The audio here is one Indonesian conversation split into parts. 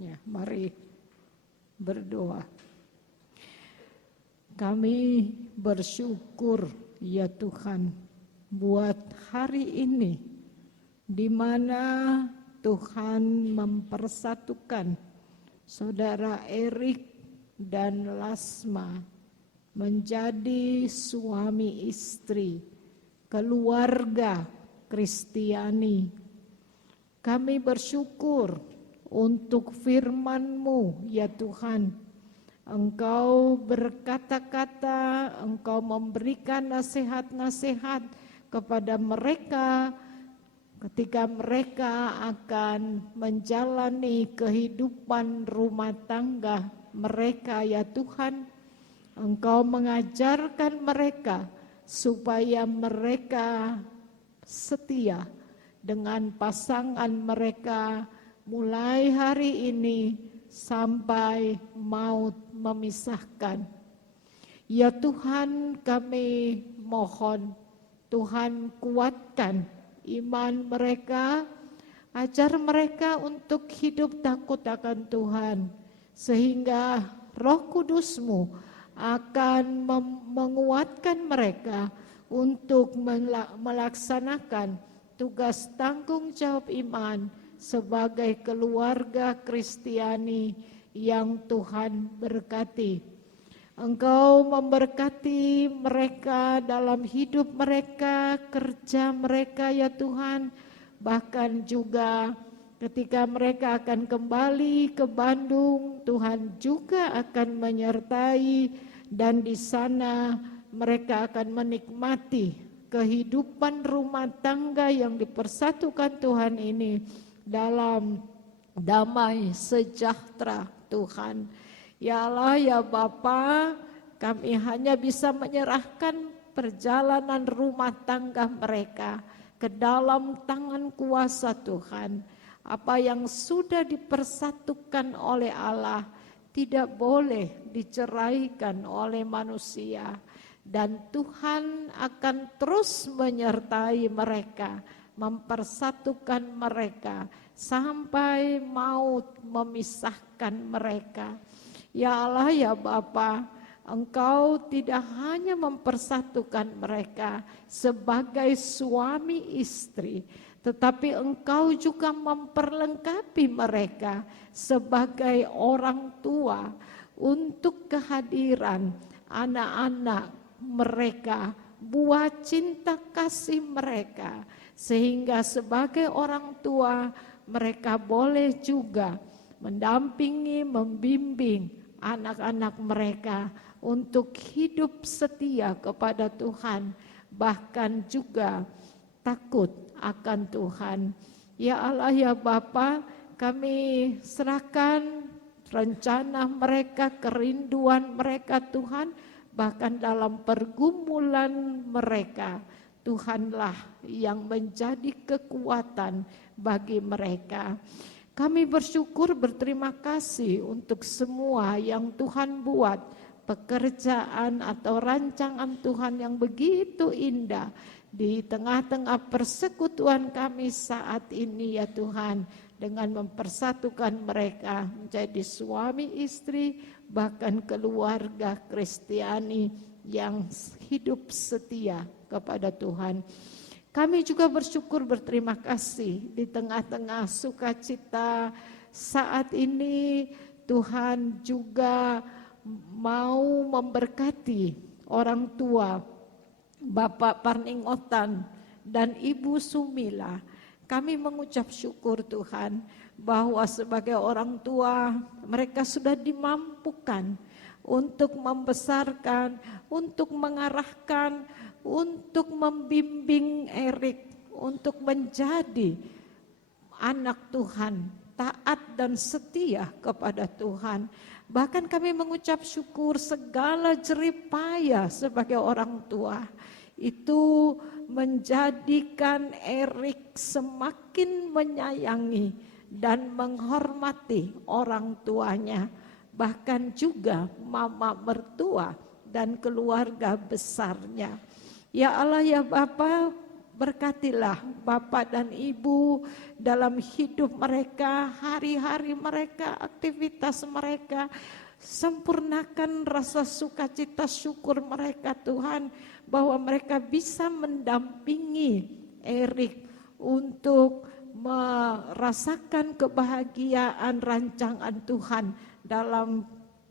Ya, mari berdoa. Kami bersyukur ya Tuhan buat hari ini di mana Tuhan mempersatukan Saudara Erik dan Lasma menjadi suami istri, keluarga Kristiani. Kami bersyukur untuk firman-Mu ya Tuhan. Engkau berkata-kata, Engkau memberikan nasihat-nasihat kepada mereka ketika mereka akan menjalani kehidupan rumah tangga mereka ya Tuhan. Engkau mengajarkan mereka supaya mereka setia dengan pasangan mereka mulai hari ini sampai maut memisahkan. Ya Tuhan, kami mohon Tuhan kuatkan iman mereka, ajar mereka untuk hidup takut akan Tuhan, sehingga Roh Kudus-Mu akan menguatkan mereka untuk melaksanakan tugas tanggung jawab iman sebagai keluarga Kristiani yang Tuhan berkati. Engkau memberkati mereka dalam hidup mereka, kerja mereka ya Tuhan. Bahkan juga ketika mereka akan kembali ke Bandung, Tuhan juga akan menyertai dan di sana mereka akan menikmati kehidupan rumah tangga yang dipersatukan Tuhan ini dalam damai sejahtera Tuhan. Ya Allah ya Bapa, kami hanya bisa menyerahkan perjalanan rumah tangga mereka ke dalam tangan kuasa Tuhan. Apa yang sudah dipersatukan oleh Allah tidak boleh diceraikan oleh manusia. Dan Tuhan akan terus menyertai mereka, mempersatukan mereka sampai maut memisahkan mereka. Ya Allah ya Bapa, Engkau tidak hanya mempersatukan mereka sebagai suami istri, tetapi Engkau juga memperlengkapi mereka sebagai orang tua untuk kehadiran anak-anak mereka, buat cinta kasih mereka, sehingga sebagai orang tua mereka boleh juga mendampingi, membimbing anak-anak mereka untuk hidup setia kepada Tuhan, bahkan juga takut akan Tuhan. Ya Allah ya Bapa, kami serahkan rencana mereka, kerinduan mereka Tuhan, bahkan dalam pergumulan mereka, Tuhanlah yang menjadi kekuatan bagi mereka. Kami bersyukur, berterima kasih untuk semua yang Tuhan buat, pekerjaan atau rancangan Tuhan yang begitu indah di tengah-tengah persekutuan kami saat ini ya Tuhan, dengan mempersatukan mereka menjadi suami istri, bahkan keluarga Kristiani yang hidup setia kepada Tuhan. Kami juga bersyukur, berterima kasih di tengah-tengah sukacita saat ini Tuhan juga mau memberkati orang tua Bapak Parningotan dan Ibu Sumila. Kami mengucap syukur Tuhan bahwa sebagai orang tua mereka sudah dimampukan untuk membesarkan, untuk mengarahkan, untuk membimbing Erik untuk menjadi anak Tuhan, taat dan setia kepada Tuhan. Bahkan kami mengucap syukur segala jerih payah sebagai orang tua itu menjadikan Erik semakin menyayangi dan menghormati orang tuanya, bahkan juga mama mertua dan keluarga besarnya. Ya Allah ya Bapa, Berkatilah Bapak dan Ibu dalam hidup mereka, hari-hari mereka, aktivitas mereka. Sempurnakan rasa sukacita syukur mereka Tuhan, bahwa mereka bisa mendampingi Erik untuk merasakan kebahagiaan rancangan Tuhan dalam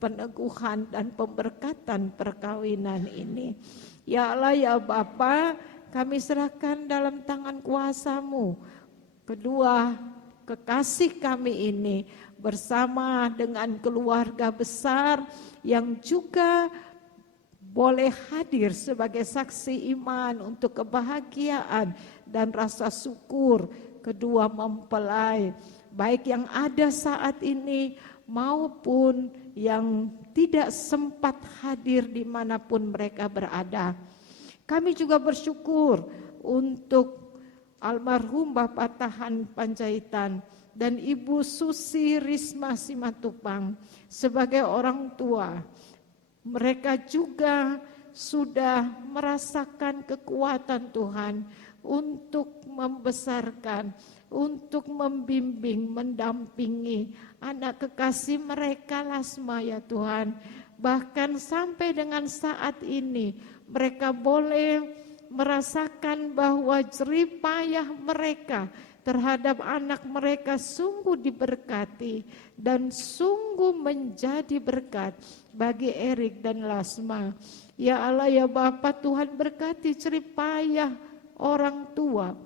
peneguhan dan pemberkatan perkawinan ini. Ya Allah ya Bapa, kami serahkan dalam tangan kuasa-Mu kedua kekasih kami ini bersama dengan keluarga besar yang juga boleh hadir sebagai saksi iman untuk kebahagiaan dan rasa syukur kedua mempelai, baik yang ada saat ini maupun yang tidak sempat hadir dimanapun mereka berada. Kami juga bersyukur untuk almarhum Bapak Tahan Panjaitan dan Ibu Susi Risma Simatupang sebagai orang tua. Mereka juga sudah merasakan kekuatan Tuhan untuk membesarkan, untuk membimbing, mendampingi anak kekasih mereka Lasma ya Tuhan. Bahkan sampai dengan saat ini mereka boleh merasakan bahwa jerih payah mereka terhadap anak mereka sungguh diberkati dan sungguh menjadi berkat bagi Erik dan Lasma. Ya Allah ya Bapa, Tuhan berkati jerih payah orang tua,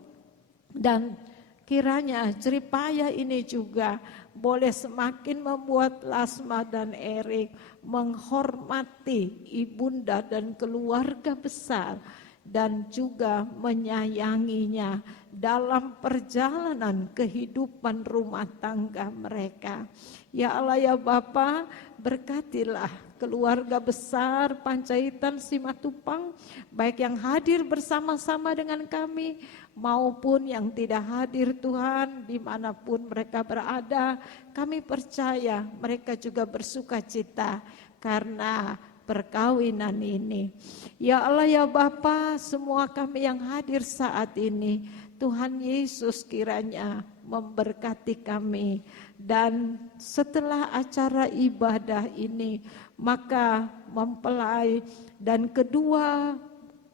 dan kiranya jerih payah ini juga boleh semakin membuat Lasma dan Erik menghormati ibunda dan keluarga besar dan juga menyayanginya dalam perjalanan kehidupan rumah tangga mereka. Ya Allah ya Bapa, berkatilah keluarga besar Panjaitan Simatupang, baik yang hadir bersama-sama dengan kami maupun yang tidak hadir Tuhan, dimanapun mereka berada. Kami percaya mereka juga bersuka cita karena perkawinan ini. Ya Allah ya Bapa, semua kami yang hadir saat ini, Tuhan Yesus kiranya memberkati kami. Dan setelah acara ibadah ini, maka mempelai dan kedua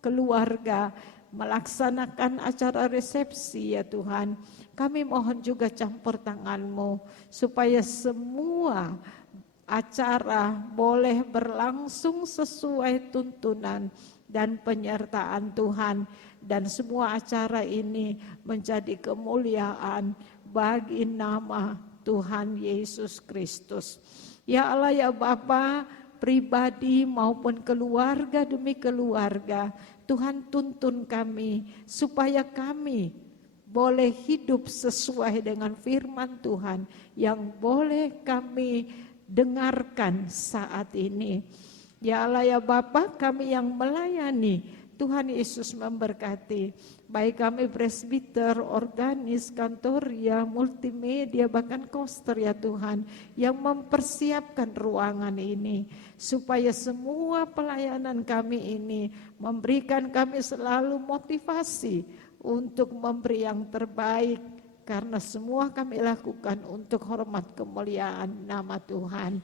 keluarga melaksanakan acara resepsi ya Tuhan. Kami mohon juga campur tangan-Mu supaya semua acara boleh berlangsung sesuai tuntunan dan penyertaan Tuhan, dan semua acara ini menjadi kemuliaan bagi nama Tuhan Yesus Kristus. Ya Allah ya Bapa, pribadi maupun keluarga demi keluarga, Tuhan tuntun kami supaya kami boleh hidup sesuai dengan firman Tuhan yang boleh kami dengarkan saat ini. Ya Allah ya Bapa, kami yang melayani, Tuhan Yesus memberkati. Baik kami presbiter, organis, kantoria, multimedia, bahkan koster ya Tuhan, yang mempersiapkan ruangan ini. Supaya semua pelayanan kami ini memberikan kami selalu motivasi untuk memberi yang terbaik. Karena semua kami lakukan untuk hormat kemuliaan nama Tuhan.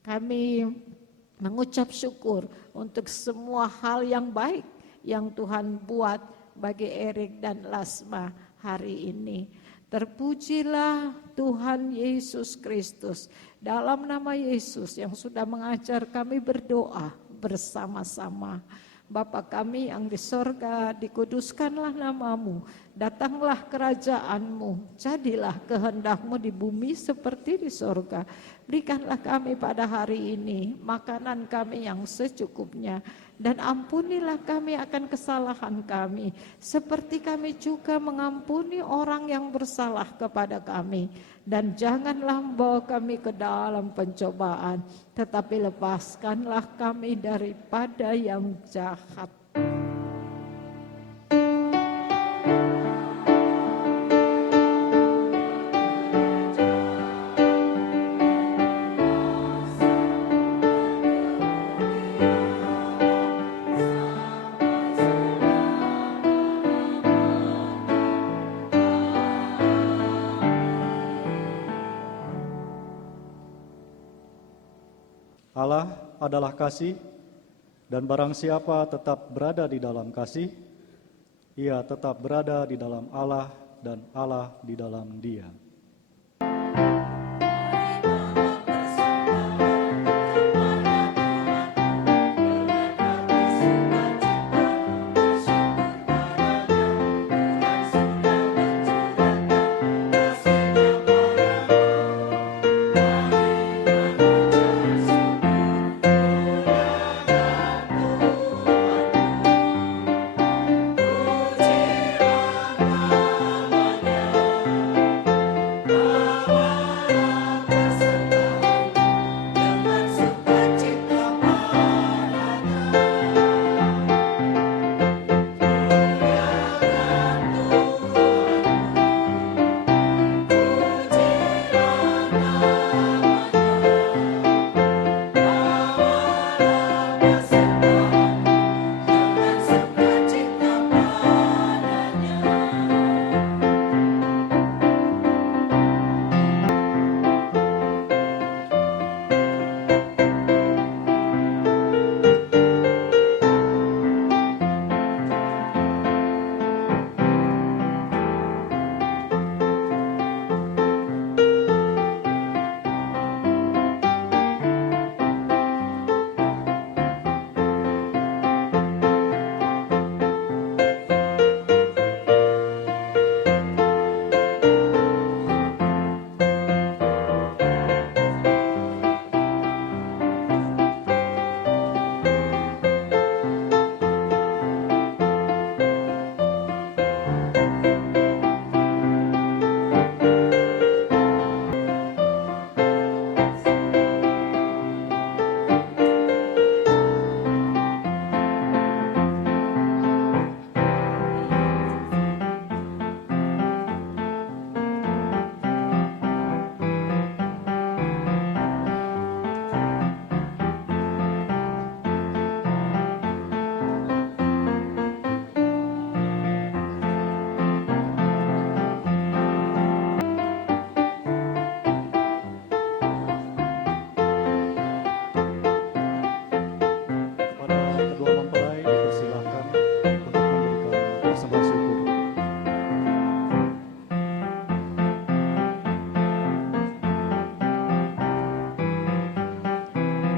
Kami mengucap syukur untuk semua hal yang baik yang Tuhan buat bagi Erik dan Lasma hari ini. Terpujilah Tuhan Yesus Kristus. Dalam nama Yesus yang sudah mengajar kami berdoa bersama-sama. Bapa kami yang di sorga, dikuduskanlah nama-Mu, datanglah kerajaan-Mu, jadilah kehendak-Mu di bumi seperti di sorga. Berikanlah kami pada hari ini makanan kami yang secukupnya, dan ampunilah kami akan kesalahan kami, seperti kami juga mengampuni orang yang bersalah kepada kami. Dan janganlah membawa kami ke dalam pencobaan, tetapi lepaskanlah kami daripada yang jahat. Allah adalah kasih, dan barang siapa tetap berada di dalam kasih, ia tetap berada di dalam Allah dan Allah di dalam dia.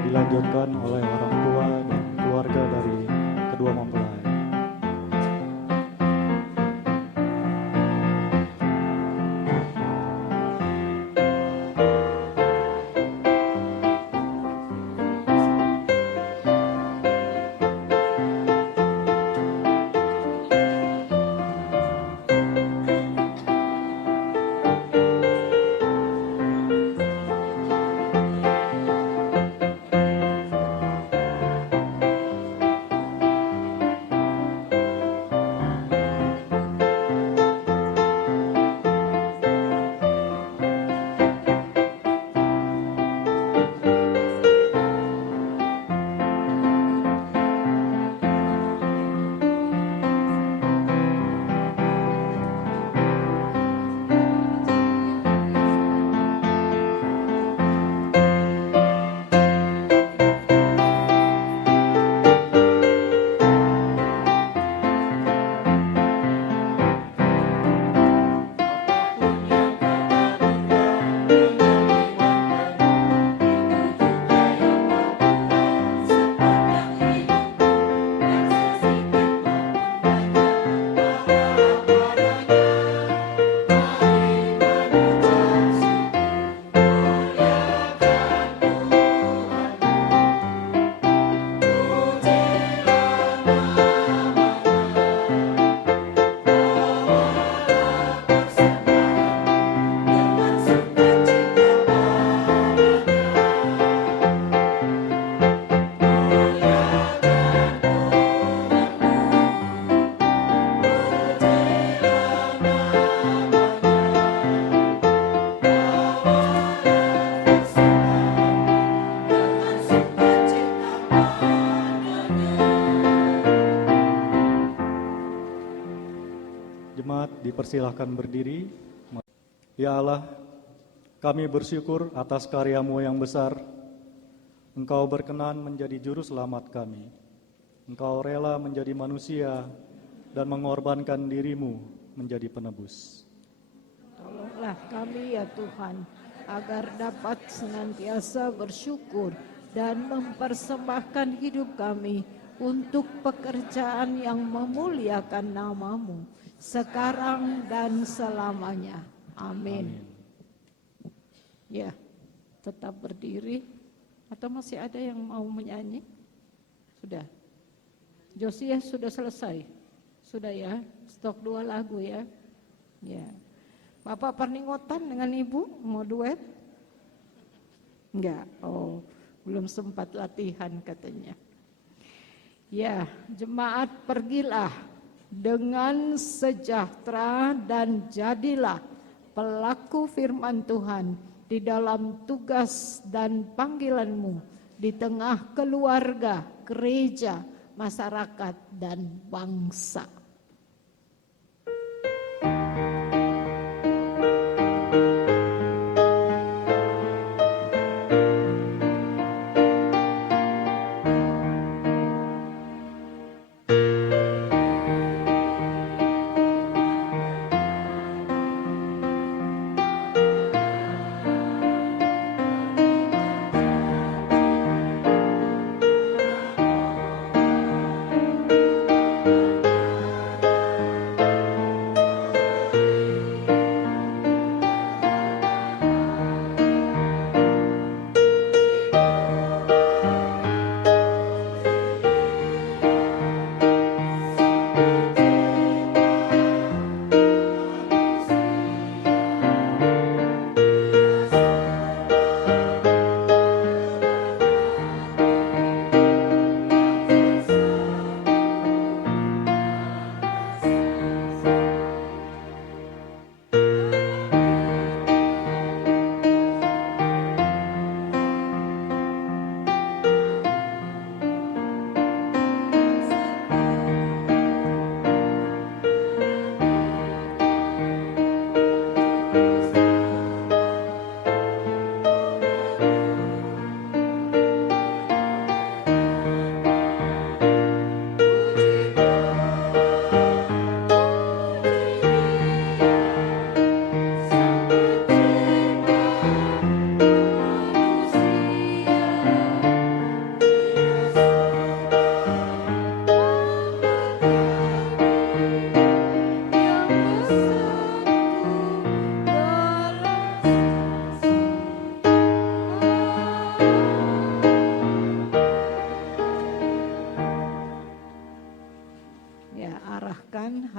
Dilanjutkan oleh orang tua dan keluarga dari kedua mempelai. Jemaat dipersilahkan berdiri. Ya Allah, kami bersyukur atas karya-Mu yang besar, Engkau berkenan menjadi juru selamat kami. Engkau rela menjadi manusia dan mengorbankan dirimu menjadi penebus. Tolonglah kami ya Tuhan, agar dapat senantiasa bersyukur dan mempersembahkan hidup kami untuk pekerjaan yang memuliakan nama-Mu sekarang dan selamanya. Amin. Ya, tetap berdiri. Atau masih ada yang mau menyanyi? Sudah. Josia sudah selesai? Sudah ya, stok 2 lagu ya. Ya. Bapak perningotan dengan Ibu mau duet? Enggak. Oh, belum sempat latihan katanya. Ya, jemaat pergilah dengan sejahtera dan jadilah pelaku firman Tuhan di dalam tugas dan panggilanmu di tengah keluarga, gereja, masyarakat, dan bangsa.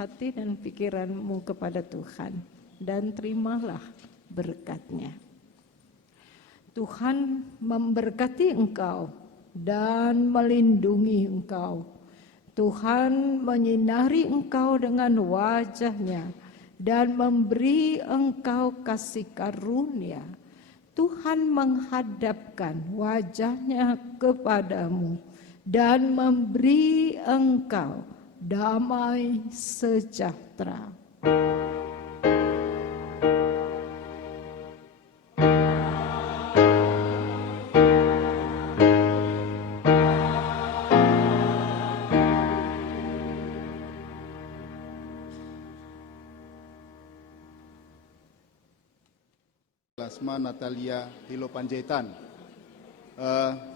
Hati dan pikiranmu kepada Tuhan dan terimalah berkat-Nya. Tuhan memberkati engkau dan melindungi engkau. Tuhan menyinari engkau dengan wajah-Nya dan memberi engkau kasih karunia. Tuhan menghadapkan wajah-Nya kepadamu dan memberi engkau damai sejahtera. Lasma Natalia Hilo Panjaitan.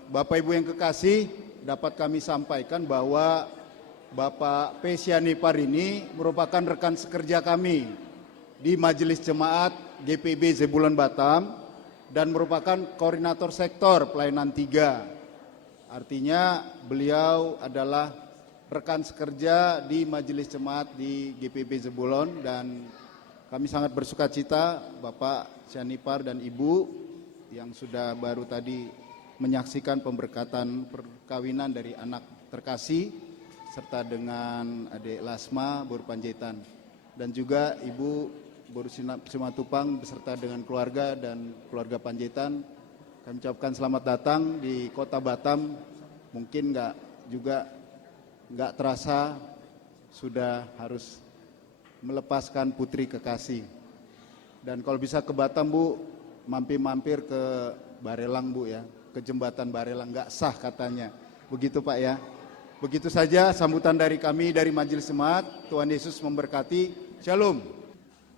Bapak Ibu yang kekasih, dapat kami sampaikan bahwa Bapak P. Sianipar ini merupakan rekan sekerja kami di Majelis Jemaat GPIB Zebulon Batam dan merupakan koordinator sektor pelayanan 3. Artinya beliau adalah rekan sekerja di Majelis Jemaat di GPIB Zebulon dan kami sangat bersuka cita Bapak Sianipar dan Ibu yang sudah baru tadi menyaksikan pemberkatan perkawinan dari anak terkasih serta dengan adik Lasma Boru Panjaitan dan juga Ibu Boru Simatupang beserta dengan keluarga dan keluarga Panjaitan. Kami ucapkan selamat datang di Kota Batam. Mungkin nggak terasa sudah harus melepaskan putri kekasih. Dan kalau bisa ke Batam Bu, mampir-mampir ke Barelang Bu ya. ke jembatan Barelang, nggak sah katanya. Begitu Pak ya. Begitu saja sambutan dari kami dari Majelis Jemaat. Tuhan Yesus memberkati. Shalom.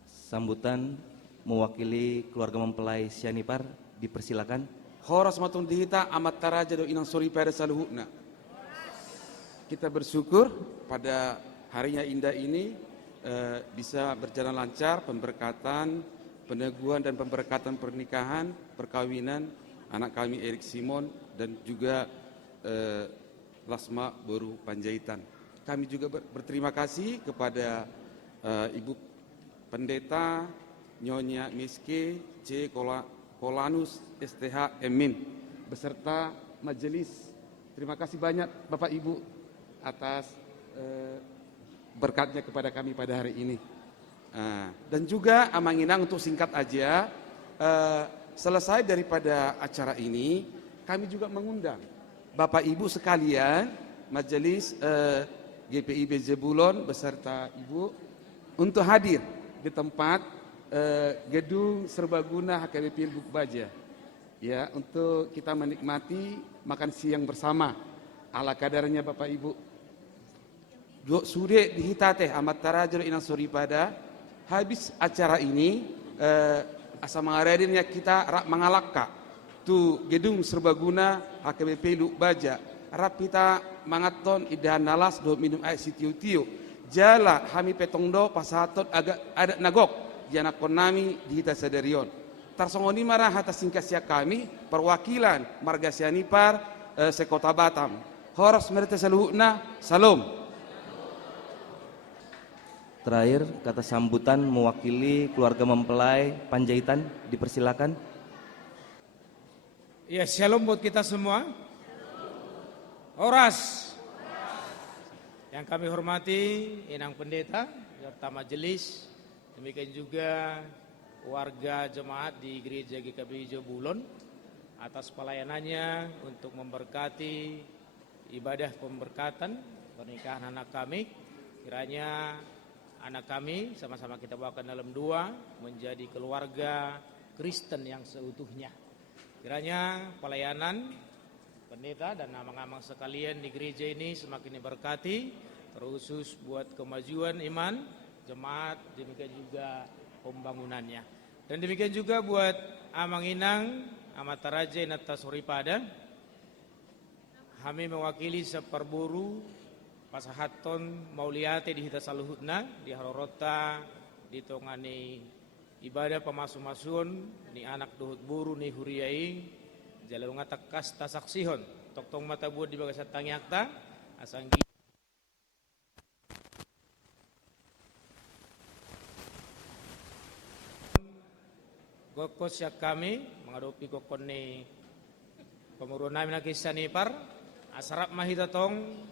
Sambutan mewakili keluarga mempelai Sianipar, dipersilakan. Horas matun dihita amat taraja do inang suri pada saluhukna. Kita bersyukur pada harinya indah ini bisa berjalan lancar pemberkatan, peneguhan dan pemberkatan pernikahan, perkawinan anak kami Erik Simon dan juga Lasma Boru Panjaitan. Kami juga berterima kasih kepada Ibu Pendeta Nyonya Miske C. Kolanus STH Emin beserta majelis. Terima kasih banyak Bapak Ibu atas berkatnya kepada kami pada hari ini. Dan juga amanginang untuk singkat aja, selesai daripada acara ini, kami juga mengundang Bapak Ibu sekalian, majelis GPIB Zebulon beserta Ibu untuk hadir di tempat gedung serbaguna HKBP Lubuk Baja, ya, untuk kita menikmati makan siang bersama ala kadarnya Bapak Ibu. Sudah dihitate amat tarajul inang suri pada habis acara ini asa mengaradinnya kita rak mengalakka tu gedung serbaguna HKBP Lubuk Baja rapita mangaton idahan nalas do minum air sitiu-tiu jala hami petongdo pasatot agak adat nagok jana konami di hita sadarion tarsongoni marah atas singkasya kami perwakilan marga Sianipar sekota Batam. Horas merita saluhukna, salam. Terakhir, kata sambutan mewakili keluarga mempelai Panjaitan, dipersilakan. Ya, shalom buat kita semua. Horas. Yang kami hormati Inang Pendeta serta majelis, demikian juga warga jemaat di Gereja GKBI Zebulon atas pelayanannya untuk memberkati ibadah pemberkatan pernikahan anak kami. Kiranya anak kami sama-sama kita bawakan dalam doa menjadi keluarga Kristen yang seutuhnya. Kiranya pelayanan pendeta dan amang-amang sekalian di gereja ini semakin diberkati, terkhusus buat kemajuan iman jemaat, demikian juga pembangunannya. Dan demikian juga buat Amang Inang Amataraja Inata Suripada, kami mewakili seperburu pasahaton mauliate di hita saluhutna di harorota di tongani ibadah pemasu-masuon ni anak duhut buru ni huriai jalalunga takas tasaksihon toktong mata buat di bagasat tangyakta asanggi gokos yak kami mengadopi kokon ni pemurunami na Sianipar asarap mahita tong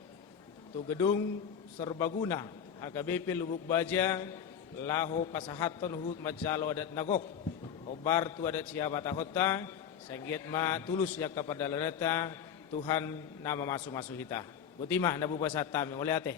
tu gedung serbaguna HKBP Lubuk Baja laho pasahaton hut majalo adat nagok obar tu adat siapa tahota sengget ma tulus ya kepada laneta Tuhan nama masuk-masuk kita butimah nabu basata oleh ate